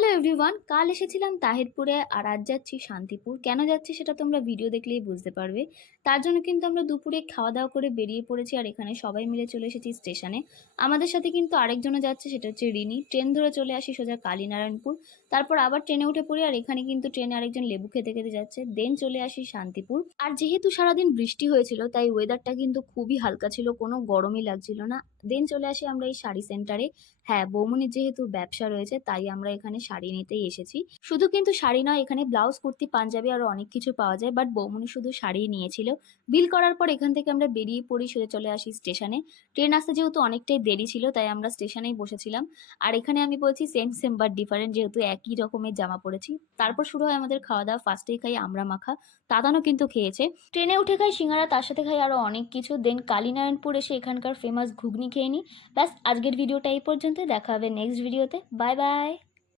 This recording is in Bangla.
হ্যালো এভরিওয়ান, কাল এসেছিলাম তাহিরপুরে আর আজ যাচ্ছি শান্তিপুর। কেন যাচ্ছি সেটা তোমরা ভিডিও দেখলেই বুঝতে পারবে। তার জন্য কিন্তু আমরা দুপুরে খাওয়া দাওয়া করে বেরিয়ে পড়েছি আর এখানে সবাই মিলে চলে এসেছি স্টেশনে। আমাদের সাথে কিন্তু আরেকজনও যাচ্ছে, সেটা হচ্ছে রিনি। ট্রেন ধরে চলে আসি সোজা কালীনারায়ণপুর, তারপর আবার ট্রেনে উঠে পড়ি আর এখানে কিন্তু ট্রেনে আরেকজন লেবু খেতে খেতে যাচ্ছে। দেন চলে আসি শান্তিপুর। আর যেহেতু সারাদিন বৃষ্টি হয়েছিল তাই ওয়েদারটা কিন্তু খুবই হালকা ছিল, কোনো গরমই লাগছিল না। দেন চলে আসি আমরা এই শাড়ি সেন্টারে। হ্যাঁ, বৌমনির যেহেতু ব্যবসা রয়েছে তাই আমরা এখানে শাড়ি নিতেই এসেছি। শুধু কিন্তু শাড়ি নয়, এখানে ব্লাউজ, কুর্তি, পাঞ্জাবি আরো অনেক কিছু পাওয়া যায়, বাট বৌমনি শুধু শাড়িই নিয়েছিল। বিল করার পর এখান থেকে আমরা বেরিয়ে পড়ি, সোজা চলে আসি স্টেশনে। ট্রেন আসতে যেহেতু অনেকটাই দেরি ছিল তাই আমরা স্টেশনেই বসেছিলাম। আর এখানে আমি বলছি সেম সেম বাট ডিফারেন্ট, যেহেতু একই রকমের জামা পড়েছি। তারপর শুরু হয় আমাদের খাওয়া দাওয়া। ফার্স্টেই খাই আমরা মাখা, দাদানও কিন্তু খেয়েছে। ট্রেনে উঠে খাই সিঙ্গারা, তার সাথে খাই আরো অনেক কিছু। দেন কালীনারায়ণপুর এসে এখানকার ফেমাস ঘুগনি খেয়ে নিই। ব্যাস, আজকের ভিডিওটা এই পর্যন্ত। দেখা হবে নেক্সট ভিডিওতে। Bye bye.